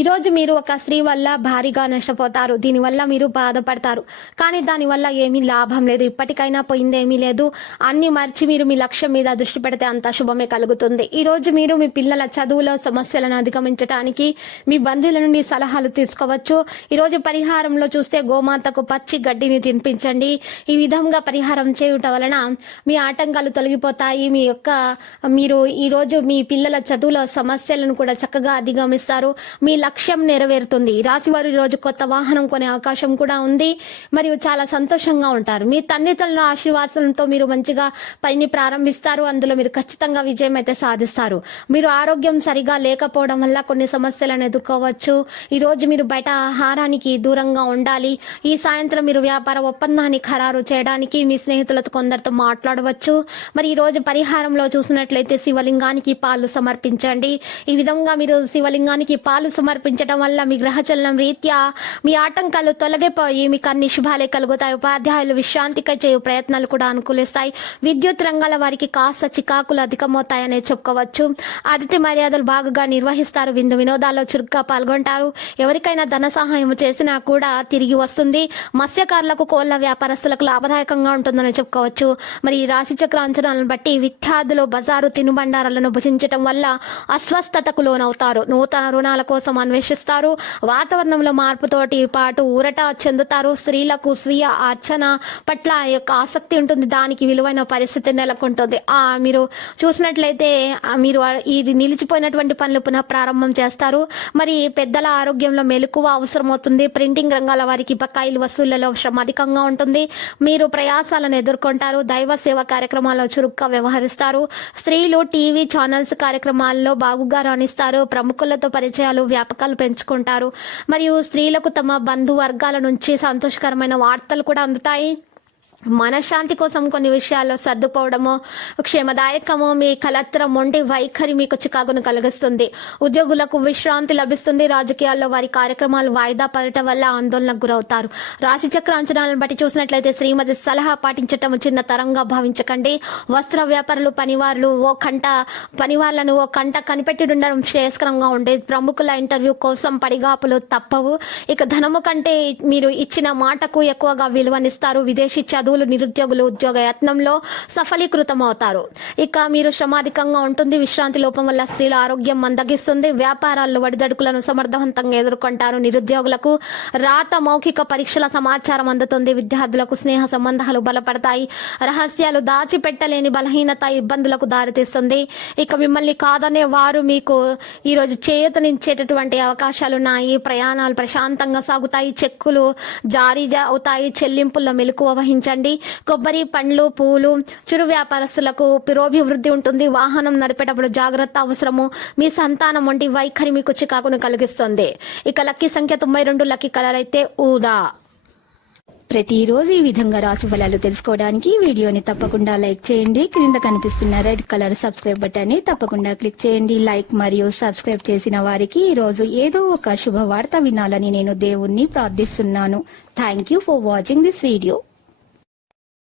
ఈరోజు మీరు ఒక స్త్రీ వల్ల భారీగా నష్టపోతారు. దీనివల్ల మీరు బాధపడతారు. కానీ దానివల్ల ఏమీ లాభం లేదు. ఇప్పటికైనా పోయిందేమీ లేదు. అన్ని మర్చి మీరు మీ లక్ష్యం మీద దృష్టి పెడితే అంత శుభమే కలుగుతుంది. ఈ రోజు మీరు మీ పిల్లల చదువులో సమస్యలను అధిగమించడానికి మీ బంధువుల నుండి సలహాలు తీసుకోవచ్చు. ఈరోజు పరిహారంలో చూస్తే గోమాతకు పచ్చి గడ్డిని తినిపించండి. ఈ విధంగా పరిహారం చేయుట వలన మీ ఆటంకాలు తొలగిపోతాయి. మీ యొక్క మీరు ఈరోజు మీ పిల్లల చదువుల సమస్యలను కూడా చక్కగా అధిగమిస్తారు. మీ లక్ష్యం నెరవేరుతుంది. ఈ రాశి వారు రోజు కొత్త వాహనం కొనే అవకాశం కూడా ఉంది. మరియు చాలా సంతోషంగా ఉంటారు. మీ తల్లిదండ్రుల ఆశీర్వాదంతో మీరు మంచిగా పని ప్రారంభిస్తారు. అందులో మీరు ఖచ్చితంగా విజయం అయితే సాధిస్తారు. మీరు ఆరోగ్యం సరిగా లేకపోవడం వల్ల కొన్ని సమస్యలను ఎదుర్కోవచ్చు. ఈ రోజు మీరు బయట ఆహారానికి దూరంగా ఉండాలి. ఈ సాయంత్రం మీరు వ్యాపార ఒప్పందాన్ని ఖరారు చేయడానికి మీ స్నేహితులతో కొందరితో మాట్లాడవచ్చు. మరి ఈ రోజు పరిహారంలో చూసినట్లయితే శివలింగానికి పాలు సమర్పించండి. ఈ విధంగా మీరు శివలింగానికి పాలు సమర్పించడం వల్ల మీ గ్రహచలనం రీత్యా మీ ఆటంకాలు తొలగిపోయి మీకు అన్ని శుభాలే కలుగుతాయి. ఉపాధ్యాయులు విశ్రాంతికై చేయు ప్రయత్నాలు కూడా అనుకూలిస్తాయి. విద్యుత్ రంగాల వారికి కాస్త చికాకులు అధికమవుతాయనే చెప్పుకోవచ్చు. అతిథి మర్యాదలు బాగుగా నిర్వహిస్తారు. విందు వినోదాల్లో చురుగ్గా పాల్గొంటారు. ఎవరికైనా ధన సహాయం చేసినా కూడా తిరిగి వస్తుంది. మత్స్యకారులకు కోళ్ళ వ్యాపారస్తులకు లాభదాయకంగా ఉంటుందని చెప్పుకోవచ్చు. మరి ఈ రాశి చక్ర అంచనాలను బట్టి విద్యార్థులు బజారు తినుబండారాలను భుజించడం వల్ల అస్వస్థతకు లోనవుతారు. నూతన రుణాల కోసం అన్వేషిస్తారు. వాతావరణంలో మార్పుతోటి పాటు ఊరట చెందుతారు. స్త్రీలకు స్వీయ అర్చన పట్ల యొక్క ఆసక్తి ఉంటుంది. దానికి విలువైన పరిస్థితి నెలకొంటుంది. ఆ మీరు చూసినట్లయితే మీరు ఇది నిలిచిపోయినటువంటి పనులు పునః ప్రారంభం చేస్తారు. మరి పెద్దల ఆరోగ్యంలో మెలకువ అవసరమవుతుంది. ప్రింటింగ్ రంగాల వారికి బకాయిలు వసూళ్ళలో శ్రమ అధికంగా ఉంటుంది. మీరు ప్రయాసాలను ఎదుర్కొంటారు. దైవ సేవ కార్యక్రమాల్లో చురుగ్గా వ్యవహరిస్తారు. స్త్రీలు టీవీ ఛానల్స్ కార్యక్రమాల్లో బాగుగా రాణిస్తారు. ప్రముఖులతో పరిచయాలు జ్ఞాపకాలు పెంచుకుంటారు. మరియు స్త్రీలకు తమ బంధువర్గాల నుంచి సంతోషకరమైన వార్తలు కూడా అందుతాయి. మనశ్శాంతి కోసం కొన్ని విషయాల్లో సర్దుపోవడము క్షేమదాయకము మీ కలత్రం ఉండి వైఖరి మీకు చికాకును కలిగిస్తుంది. ఉద్యోగులకు విశ్రాంతి లభిస్తుంది. రాజకీయాల్లో వారి కార్యక్రమాలు వాయిదా పడటం వల్ల ఆందోళనకు గురవుతారు. రాశిచక్ర అంచనాలను బట్టి చూసినట్లయితే శ్రీమతి సలహా పాటించటం చిన్న తరంగా భావించకండి. వస్త్ర వ్యాపారులు పనివారులు ఓ కంట పనివాళ్ళను ఓ కంట కనిపెట్టి ఉండడం శ్రేయస్కరంగా ఉండేది ప్రముఖుల ఇంటర్వ్యూ కోసం పడిగాపులు తప్పవు. ఇక ధనము కంటే మీరు ఇచ్చిన మాటకు ఎక్కువగా విలువనిస్తారు. విదేశీ చదువు నిరుద్యోగులు ఉద్యోగ యత్నంలో సఫలీకృతం అవుతారు ఇక మీరు శ్రమాధికంగా ఉంటుంది. విశ్రాంతి లోపం వల్ల స్త్రీల ఆరోగ్యం మందగిస్తుంది. వ్యాపారాల్లో వడిదడుకులను సమర్థవంతంగా ఎదుర్కొంటారు. నిరుద్యోగులకు రాత మౌఖిక పరీక్షల సమాచారం అందుతుంది. విద్యార్థులకు స్నేహ సంబంధాలు బలపడతాయి. రహస్యాలు దాచిపెట్టలేని బలహీనత ఇబ్బందులకు దారితీస్తుంది. ఇక మిమ్మల్ని కాదనే వారు మీకు ఈరోజు చేయూతనిచ్చేటటువంటి అవకాశాలున్నాయి ప్రయాణాలు ప్రశాంతంగా సాగుతాయి. చెక్కులు జారీ జా- అవుతాయి. చెల్లింపుల్లో మెలకువ వహించండి కొబ్బరి పండ్లు పూలు చిరు వ్యాపారస్తులకు పురోభివృద్ధి ఉంటుంది. వాహనం నడిపేటప్పుడు జాగ్రత్త అవసరము. మీ సంతానం వంటి వైఖరి మీకు చికాకును కలిగిస్తుంది. ఇక లక్కీ సంఖ్య తొంభై రెండు లక్కీ కలర్ అయితే ఊదా. ప్రతిరోజు ఈ విధంగా రాశి ఫలాలు తెలుసుకోవడానికి వీడియోని తప్పకుండా లైక్ చేయండి. క్రింద కనిపిస్తున్న రెడ్ కలర్ సబ్స్క్రైబ్ బటన్ని తప్పకుండా క్లిక్ చేయండి. లైక్ మరియు సబ్స్క్రైబ్ చేసిన వారికి ఈ రోజు ఏదో ఒక శుభవార్త వినాలని నేను దేవుణ్ణి ప్రార్థిస్తున్నాను. Thank you for watching this video